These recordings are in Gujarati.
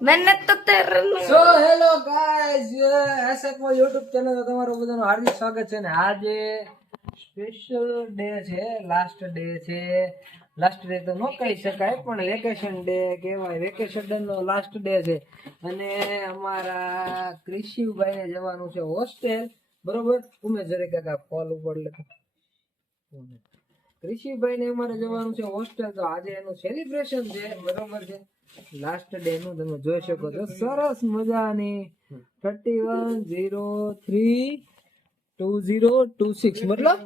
મહેનત તો કરनी। So hello guys, SFO YouTube channel પર તમારું બધાનું હાર્દિક સ્વાગત છે ને આજે સ્પેશિયલ ડે છે, લાસ્ટ ડે છે। લાસ્ટ ડે તો ન કહી શકાય પણ વેકેશન ડે કહેવાય। વેકેશન ડે નો લાસ્ટ ડે છે અને અમારા કૃષિભાઈને જવાનું છે હોસ્ટેલ, બરોબર। ઉમે જરે કાકા ફોલ ઉપર લખો। કૃષિભાઈને અમારે જવાનું છે હોસ્ટેલ, તો આજે એનું સેલિબ્રેશન છે, બરોબર છે। લાસ્ટ ડે નું તમે જોઈ શકો છો, સરસ મજાની 31/03/2026 મતલબ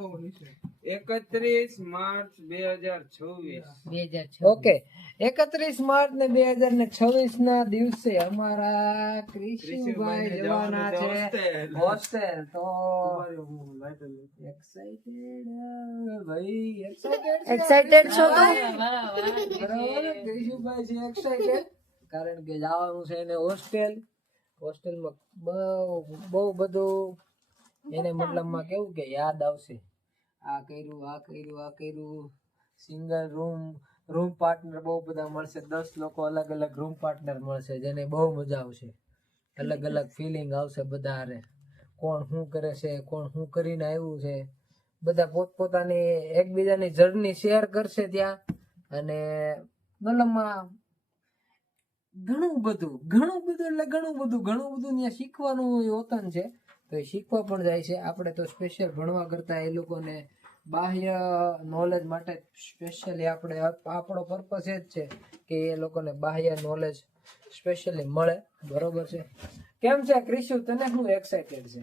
31 માર્ચ 2026। ઓકે 31 માર્ચ ને 2026 ના દિવસે અમારા કૃષિભાઈ જવાના છે હોસ્ટેલ। તો એક્સાઇટેડ ભાઈ, एक्साइटेड છો તું? બરાબર, કૃષિભાઈ છે એક્સાઇટેડ કારણ કે જવાનું છે એને હોસ્ટેલ। હોસ્ટેલમાં બહુ બધું એને મતલબમાં કેવું કે યાદ આવશે, આ કર્યું આ કર્યું આ કર્યું। સિંગલ રૂમ પાર્ટનર બહુ બધા મળશે, 10 લોકો અલગ અલગ રૂમ પાર્ટનર મળશે, જેને બહુ મજા આવશે, અલગ અલગ ફિલિંગ આવશે બધારે। કોણ શું કરે છે, કોણ શું કરીને આવ્યું છે, બધા પોતપોતાની એકબીજાની જર્ની શેર કરશે ત્યાં। અને મતલબમાં ઘણું બધું એટલે ઘણું બધું ત્યાં શીખવાનું હોતન છે, તો એ શીખવા પણ જાય છે। આપણે તો સ્પેશિયલ ભણવા કરતા એ લોકોને બાહ્ય નોલેજ માટે સ્પેશિયલી આપણો પર્પસ એ જ છે કે એ લોકોને બાહ્ય નોલેજ સ્પેશિયલી મળે, બરોબર છે। કેમ છે ક્રિશુ, તને શું એક્સાઇટેડ છે?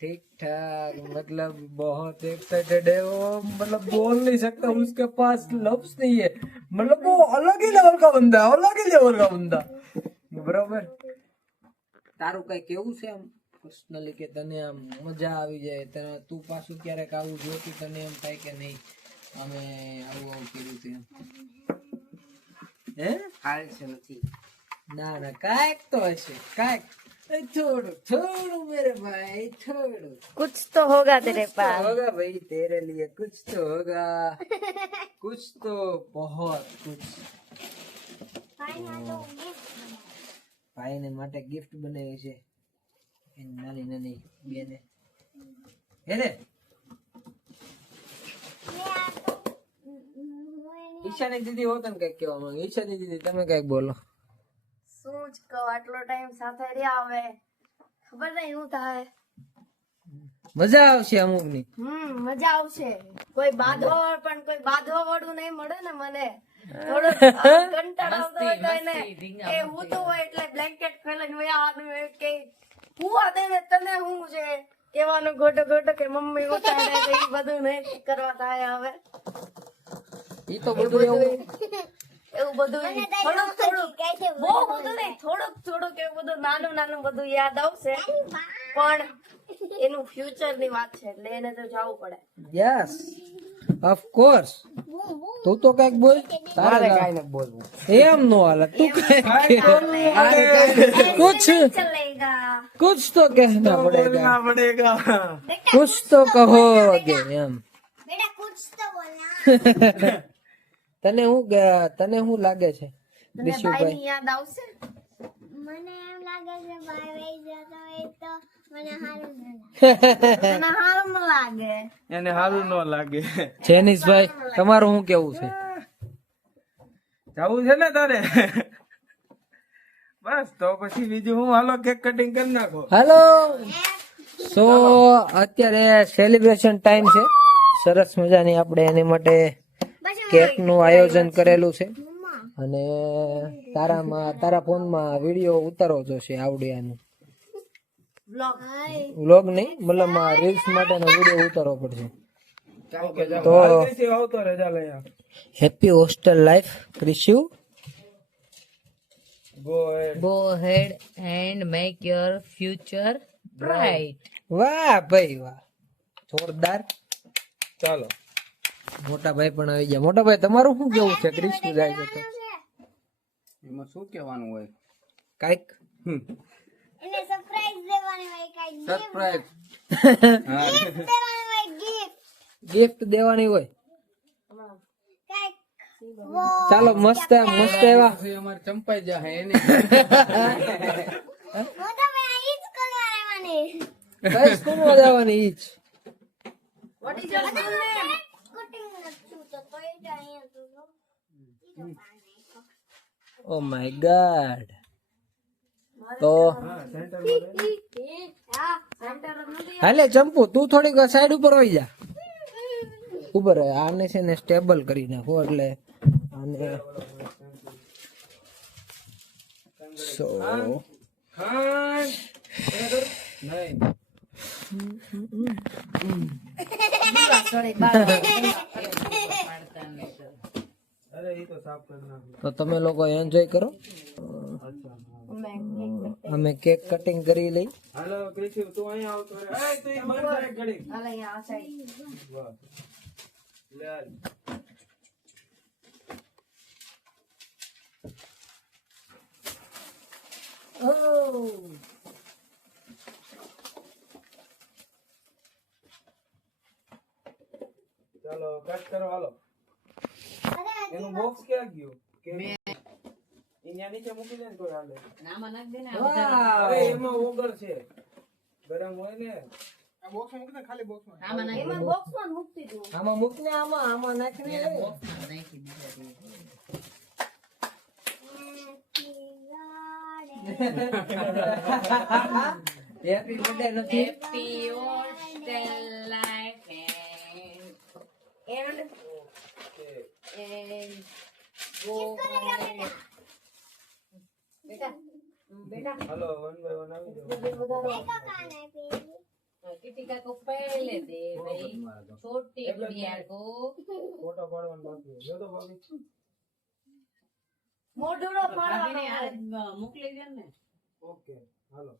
ठीक ठाक मतलब बहुत एक्साइटेड है वो, मतलब बोल नहीं सकता, उसके पास लफ्ज नहीं है, मतलब वो अलग ही लेवल का बंदा है, अलग ही लेवल का बंदा, बराबर। તારું કઈ કેવું છે આમ પર્સનલી કે તને આમ મજા આવી જાય, તને તું પાછું ક્યારેક આવું જોતી તને એમ થાય કે નહીં અમે આવું કર્યું છે હે? હાલ છે નથી। ના ના કાંઈક તો હશે, કાંઈક થોડું मेरे भाई, થોડું कुछ तो होगा तेरे कुछ तो पास। होगा भाई तेरे लिए, कुछ तो होगा, कुछ तो बहुत कुछ। ભાઈને માટે ગિફ્ટ બનાવી છે એની નાની નાની બેને, એને ઈશાની દીદી હોત ને કઈક કેવા માંગે। ઈશાની દીદી તમે કઈક બોલો। શું જ કહું, આટલો ટાઈમ સાથે રહ્યા હવે ખબર નહીં શું થાય। મજા આવશે અમુક ની। મજા આવશે, કોઈ બાંધવા પણ કોઈ બાંધવા વાળું નહીં મળે ને મને। થોડો કંટાળો આવતો હોય તો એને એ ઊતું હોય એટલે બ્લેન્કેટ ફેલાઈને વયાનું હોય કે હુવા દે ને તને શું છે કેવાનું ગોટો કે મમ્મી ઉતારે તો એ બધું નહીં કરવા થાય હવે। ઈ તો બધું એવું બધું થોડુંક બહુ બધું નહીં, થોડુંક એવું બધું નાનું બધું યાદ આવશે, પણ એનું ફ્યુચર ની વાત છે એટલે એને તો જવું પડે। Yes of course. તું તો કઈક બોલ, તારે કાઈ ન બોલવું। એમ નો હાલે, તું કઈક कुछ तो कहना पड़ेगा, कुछ तो कहोगे એમ। તને શું લાગે છે તને વિશુભાઈ? ભાઈની યાદ આવશે? મને એમ લાગે છે ભાઈ વહી જતો હોય તો મને સારું ન તને હારું ન લાગે? એને સારું ન લાગે। જેનિશભાઈ તમારું શું કેવું છે? જવું છે ને તારે? બસ તો પછી બીજું હું, હાલો કેક કટિંગ કરી નાખો। હેલો, સો અત્યારે સેલિબ્રેશન ટાઈમ છે, સરસ મજાની આપણે એની માટે કેક નું આયોજન કરેલું છે અને તારા ફોનમાં વિડીયો ઉતારો જોશે આવડિયાનું, વ્લોગ નહીં મતલબ રીલ્સ માટેનો વિડીયો ઉતારવો પડશે। તો આવતો રજા લઈ આવ। Happy hostel life Krishu, Go ahead and make your future bright. વાહ ભાઈ વાહ, જોરદાર। ચાલો મોટા ભાઈ પણ આવી ગયા। મોટા ભાઈ તમારું શું કેવું છે? ક્રિશુ જાય છે તો એમાં શું કહેવાનું હોય? કાઈક એને સરપ્રાઈઝ દેવાની હોય, કઈ સરપ્રાઈઝ દેવાની હોય, ગિફ્ટ ગિફ્ટ દેવાની હોય, કઈક ચાલો મસ્ત મસ્ત એવા પછી અમારે ચંપાઈ જાય એને હું તો મેં ઈ જ કરવા રહેવાની. કઈ સ્કૂલમાં જવાની ઈ જ What is your school name? Cutting નથી તો તોય જ અહીંયા તો જો. ઈ તો પાણી. ઓ માય ગોડ તો હા સેન્ટર નથી. હાલે ચંપુ તું થોડીક સાઈડ ઉપર હોઈ જા ઉપર આને છે ને સ્ટેબલ કરી નાખો એટલે આને સો ખાન નહીં Sorry, bye. અરે એ તો સાફ કરી નાખ્યું તો તમે લોકો એન્જોય કરો અમે કેક કટિંગ કરી લઈ હાલો કૃષિ તું અહીંયા આવતો રે એ તું ઈ બંધ કરે ઘડી હાલ અહીંયા આ side. બસ લે હાલ. Oh. ચાલો કટ કરો હાલો અરે એનું બોક્સ ક્યાં ગયું કે અહીંયા નીચે મૂકી દે ને તો હાલે નામાં નાખ દે ને અરે એમાં ઓગળ છે ગરમ હોય ને આમાં નાખ એમાં box માં મૂકી દઉં. આમાં મૂક ને આમાં નાખીને બોક્સમાં નાખી દીધા હેપી બર્થડે નથી happy hostel life And and બેટા હાલો વન બાય વન આવી જાઓ કાને પી. किटिका को पहले दे भाई छोटी गुड़िया को ફોટો પાડવાનો બાકી જો તો બાકી મોઢુડો ભાભીને પાડવાનો. આ મોકલી દે ને ઓકે હાલો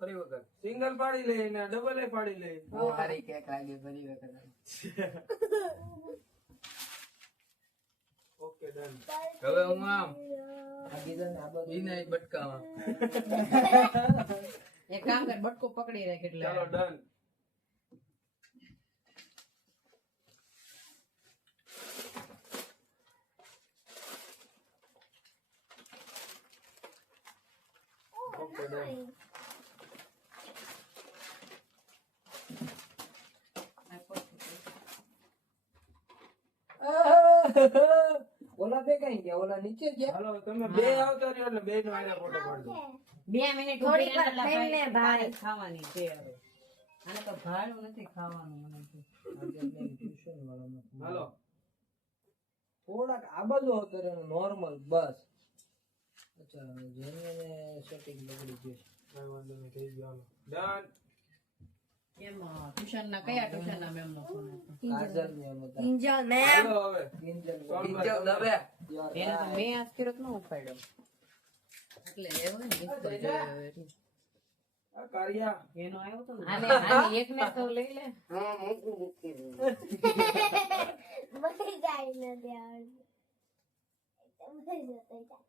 ફરી વખત સિંગલ પાડી લે ને ડબલ એ પાડી લે સારી કેક લાગે ફરી વખત ઓકે ડન હવે હું આમ આ બીજા ને આ બધું ઈ નહીં બટકાવા એક કામ કર બટકો પકડી રાખ એટલે ચાલો ડન ઓકે ડન ઓલા બે કઈ ગયા ઓલા નીચે ગયા હાલો તમે બે આવતા રહ્યો એટલે બે નો આને ફોટો પાડજો 2 મિનિટ થોડીક ઉભી વાર રહેલા થઈને ભાઈ. ખાવાની છે હવે આને તો ભાડું નથી ખાવાનું મને તો. ટ્યુશન વાળાનો હાલો થોડાક આ બાજુ આવતો રહ્યો નોર્મલ બસ અચ્છા જેને સેટિંગ બગડી ગયું કઈ વાંધો નહીં થઈ ગયો હાલો ડન કેમ ટ્યુશન ના કયા ટ્યુશન ના મેમ નો ફોન કાજલ ને એમ હતા કિંજલ મેમ. હાલો હવે કિંજલ કિંજલ દબે એને તો મેં આજ કર્યો તો ન ઉપાડ્યો એટલે લેવો ને gift તો જોયો એટલે. આ કારિયા એનો આવ્યો તો ને આને એક ને તો લઈ લે બધી જાય નથી આવડતું. બધી જતો જાય.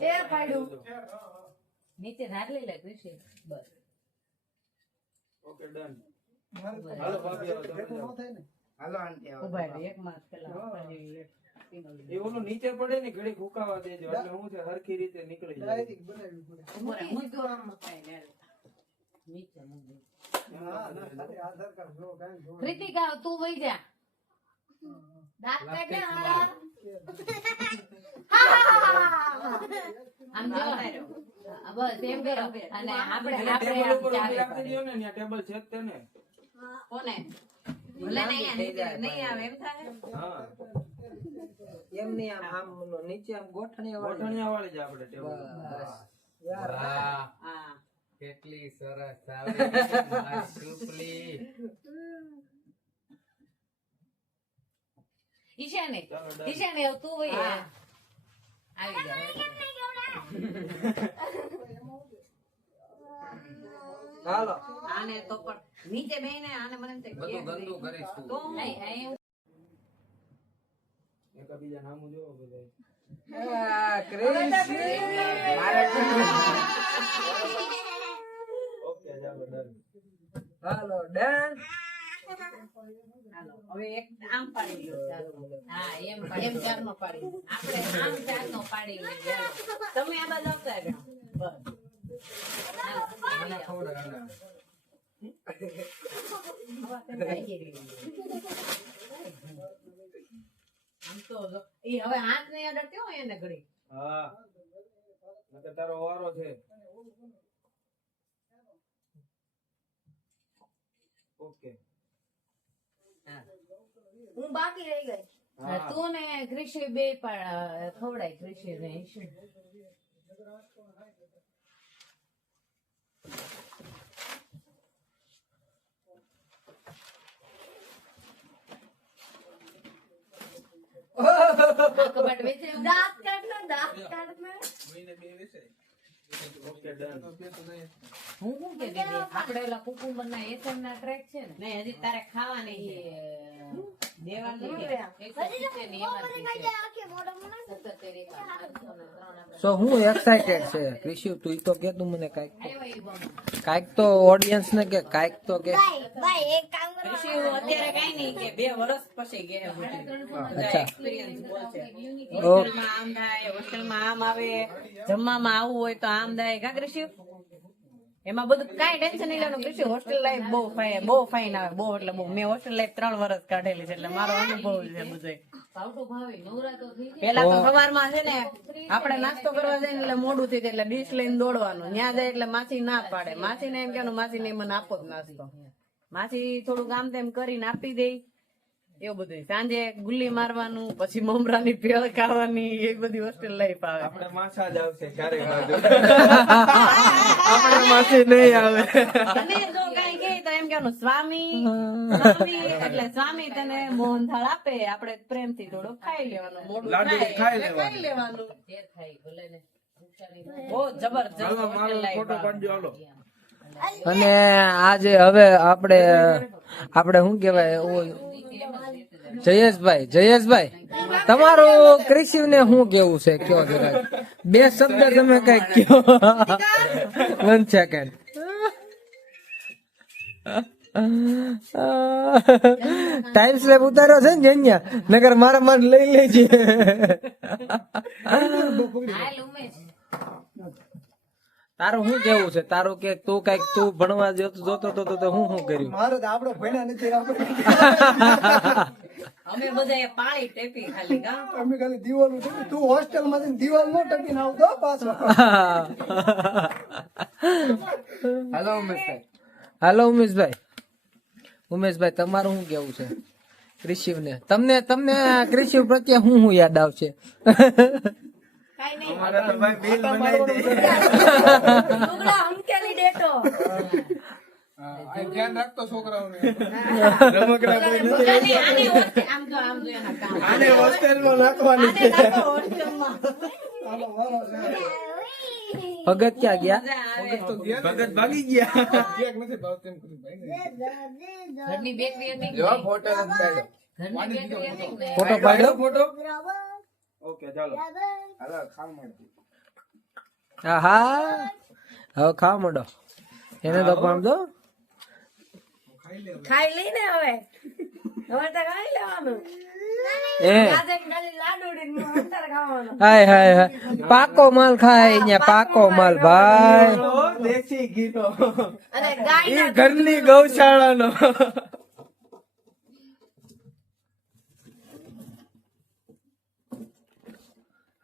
એ પાડ્યું. નીચે રાત લઈ લે કૃષિ બસ ઓકે ડન હાલો ભાભી આવો તમે જાઓ. ઉભા રહે એક માસ પેલા એ ઓલું નીચે પડે ને ઘડી ફૂકાવા દેજો એટલે હું છે હરખી રીતે નીકળી જાય નીચે મૂકી કૃતિકા તું વઈ જા દાંત કાઢ ને હારા. આમ જો બસ એમ કરો અને આપણે ટેબલ આમ ઉપર ચારે રાખી દો ને ત્યાં ટેબલ છે જ તે ને કોને ભલે નહીં નહીં આવે એમ થાય હા એમ નહીં આમ નીચે આમ ગોઠણી ગોઠણિયા વાળી જ આપણે ટેબલ યાર હા કેટલી સરસ આવે સુપલી ઈશાને ચાલો done. ઈશાને હવે તું વઈ જા. આવી જા હાલો આને તો પણ નીચે બેને આને મને એમ થાય બધું ગંદુ કરીશ તું તો નહીં એકબીજા નામું જોવો બધા ઓકે ચાલો ડન હાલો ડન. હાલો, હવે એક આમ પાડી લો ચાલો. હા એમ ચારનો પાડી આપણે આમ ચારનો પાડી લઈએ હાલો. તમે આ બાજુ આવતા રહ્યો બસ આમ તો જો- ઈ હવે હાથ નહીં અડકતો હોય એને ઘડી હા નકર તારો વારો છે ઓકે હું બાકી રહી ગઈ. હા તું ને કૃષિ બે ખવડાય કૃષિ ને ઈશુ. આ કબાટ વેચે એમ? દાંત કાઢ ને, દાંત કાઢ ને. ઓકે ડન હું શું કે દીદી આપણે ઓલા કુકુંબર ના એસએમ ના ટ્રેક છે ને નહીં હજી તારે ખાવાની છે દેવાની છે 170 ની એમઆરપી છે આખી મોઢામાં નાખ. 77 503 સો હું એક્સાઇટેડ છે ક્રિશુ, તું તો કે તું મને કાંઈક તો ઓડિયન્સ ને કે કાંઈક તો કે. ભાઈ એક કામ કરો. કૃષિ અત્યારે કઈ નહીં કે 2 વર્ષ પછી ગયા અચ્છા. એક્સપિરિયન્સ બોલશે હોસ્ટેલમાં આમ થાય હોસ્ટેલમાં આમ આવે જમવામાં આવું હોય તો આમ થાય કા કૃષિ એમાં બધું કાંઈ ટેન્શન નહીં લેવાનું કૃષિ હોસ્ટેલ લાઈફ બહુ ફાઇન આવે બહુ એટલે બહુ મેં હોસ્ટેલ લાઈફ 3 વર્ષ કાઢેલી છે એટલે મારો અનુભવ છે બધો પેલા તો સવારમાં છે ને આપણે નાસ્તો કરવા જઈએ એટલે મોડું થઈ જાય એટલે ડીશ લઈને દોડવાનું ત્યાં જાય એટલે માસી ના પાડે માસી ને એમ કહેવાનું માસી ને મને આપો જ નાસ્તો માસી થોડુંક આમ તેમ કરીને આપી દે એવું બધું સાંજે ગુલ્લી મારવાનું પછી મમરાની ભેળ ખાવાની એ બધી હોસ્ટેલ લાઈફ આવે આપણે માછા જ આવશે ક્યારેક બાજુ આપણે માસી નહીં આવે. અને જો કઈ કે તો એમ કહેવાનું સ્વામી એટલે સ્વામી તને મોહન થાળ આપે આપણે પ્રેમથી થોડું ખાઈ લેવાનું મોઢું લાડુ થાય ખાઈ એટલે ખાઈ લેવાનું બહુ જબરજસ્ત હાલો hostel મારો life ફોટો આવે. પાડજો હાલો અને આજે હવે આપણે શું કહેવાય જયેશભાઈ તમારું કૃષિ ને શું કેવું છે કયો જરાક 2 શબ્દ તમે કઈક કયો 1 સેકન્ડ ટાઈમ સ્લેબ ઉતાર્યો છે ને જન્યા નગર મારા માન લઈ લેજે. હાલ ઉમેશ તારું શું કેવું છે તારું કે તું કઈક તું ભણવા જોતો તો હું કર્યું. મારે તો આપડે ભણ્યા નથી આપણે અમે બધા પાણી ટેપી ખાલી કા અમે ખાલી દિવાલ ટકી તું હોસ્ટેલ માંથી દિવાલ નો ટકીને આવતો પાછો. હાલો ઉમેશભાઈ તમારું શું કેવું છે કૃષિ ને તમને કૃષિ પ્રત્યે શું યાદ આવશે? કાંઈ નહીં. અમારે તો ભાઈ બિલ બનાવી દે લુગડા હમકેલી ડેટો. ધ્યાન રાખતો છોકરાઓને. રમકડા કોઈ નથી આને આમ જો એના કામ આને હોસ્ટેલમાં નાખવાની આને નાખો હોસ્ટેલમાં હાલો વારો છે. ભગત ક્યાં ગયા? ભગત ભાગી ગયા ક્યાંક નથી ભાવતું એમ કર્યું ભાઈ. ઘરની બેકરી હતી ને? ઘરની બેકરી હતી ને? ફોટો પાડ્યો? ફોટો ઓકે ચાલો હા હવે ખાવા માંડો એને તો પણ દો. ખાઈ લઈને હવે તો ખાઈ લેવાનું. એ આજે ખાલી લાડુડી ને અંદર ખાવાનું. હાય પાકો માલ ખાય અહીંયા પાકો માલ ભાઈ. દેશી ઘીનો અને ગાય ઈ ઘરની ગૌશાળાનો.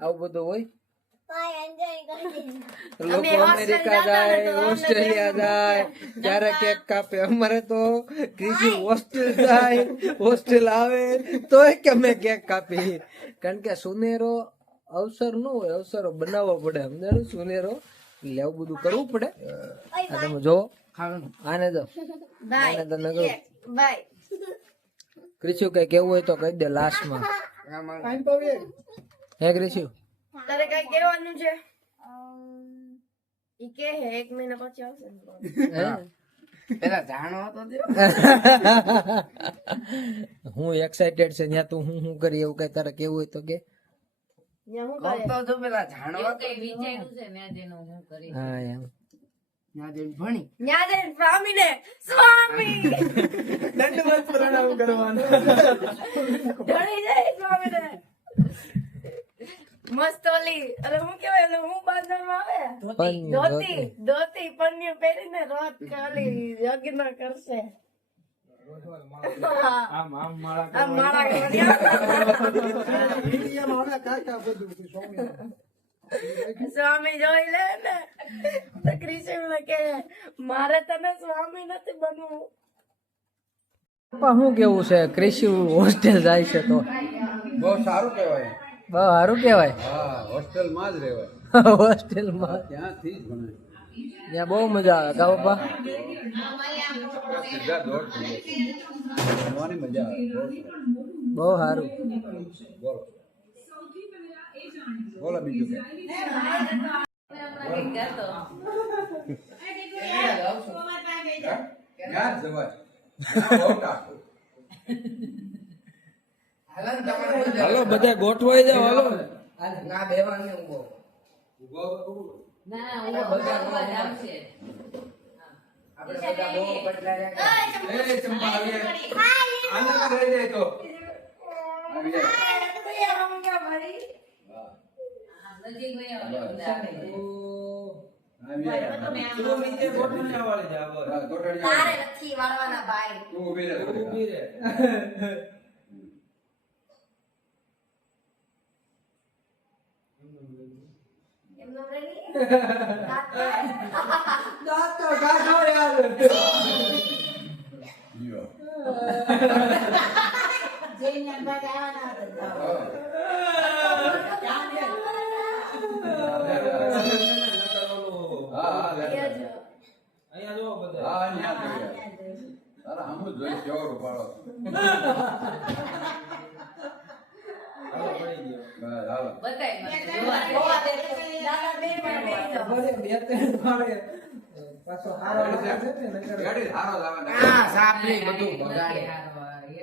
આવું બધું હોય ભાઈ એન્જોય કરી. લોકો અમેરિકા જાય ઓસ્ટ્રેલિયા જાય ત્યારે કેક કાપે અમારે તો કૃષિ હોસ્ટેલ જાય હોસ્ટેલ આવે તોય કે અમે કેક કાપી કારણ કે સુનેરો અવસર નો હોય અવસરો બનાવવો પડે સમજાણું સુનેરો એટલે આવું બધું કરવું પડે. આ તમે જો આને જો આને તો નગર બાય. કૃષિ કઈ કેવું હોય તો કહી દે લાસ્ટમાં. આઈન પાવીએ. હે કૃષિ તારે કઈ કહેવાનું છે? ઈ કે હે 1 મહિના પછી આવશે ને. હું એક્સાઇટેડ છે ત્યાં તું હું કરી એવું કઈ તારે કેવું હોય તો કે. ત્યાં હું કરે? એવું કઈ વિચાર્યું છે ને જેનું હું કરી હા એમ ન્યા જઈને સ્વામીને સ્વામી દંડવત પ્રણામ કરવાનો. ઢળી જાય સ્વામીને. મસ્ત ઓલી અરે હું કેવાય એટલે હું બાંધવામાં આવે ધોતી ધોતી પન્યું પહેરીને રોત ખાલી યજ્ઞ કરશે. હા. આમ માળા આ માળા કર્યા. ઇન્ડિયામાં હવે કાકા બધું સ્વામી સ્વામી જોઈ લે ને તો કૃષ્ણ કે મારે તને સ્વામી નથી બનવું. પપ્પા શું કેવું છે કૃષિ હોસ્ટેલ જાય છે તો બહુ સારું કહેવાય. બહુ સારું કહેવાય. હા, હોસ્ટેલમાં જ રહેવાય. હોસ્ટેલમાં ત્યાંથી જ ભણાય. ત્યાં બહુ મજા આવે કા પપ્પા? સીધા દોડ થઈ જાય. ભણવાની મજા આવે. બહુ બહુ સારું. બોલો બોલો બીજું કે ક્યાં જ જવાય. ત્યાં બહુ ટાઢું. હાલો બધા ગોઠવાઈ જાવ હાલો. ઊભો એ ચંપા આવી જાય. આનંદ રહી જાય તો આવી જાય. આવી જાય. તું નીચે ગોઠવણી વાળી જા બસ. હા, ગોઠવણી તારે આવે. નથી વાળવાના ભાઈ. તું ઊભી રહે. ઊભી રે. એમનો રેડી જીવો. હા, હા, લે. અહીંયા જો બધા. હા, અહીંયા જ જોઈએ. તારા સામું જ જોઈ કેવો રૂપાળો. હાલો પડી ગયો. બસ, હાલો. દાદા બે માં બેસી જાઓ. બે ત્રણ વાળે પાછો હારો આવે છે ને નકર ગાડી હારો જ આવે ને.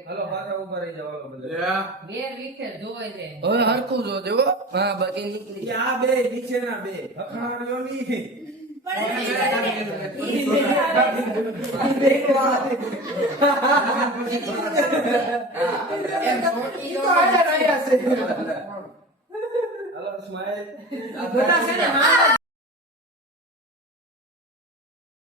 હાલો પાછા ઉભા રહી જાવ હાલો બધા. લે. એ આ બે નીચેના બે અખાણ્યો નહીં. હાલો સ્માઈલ. બધા છે ને હારા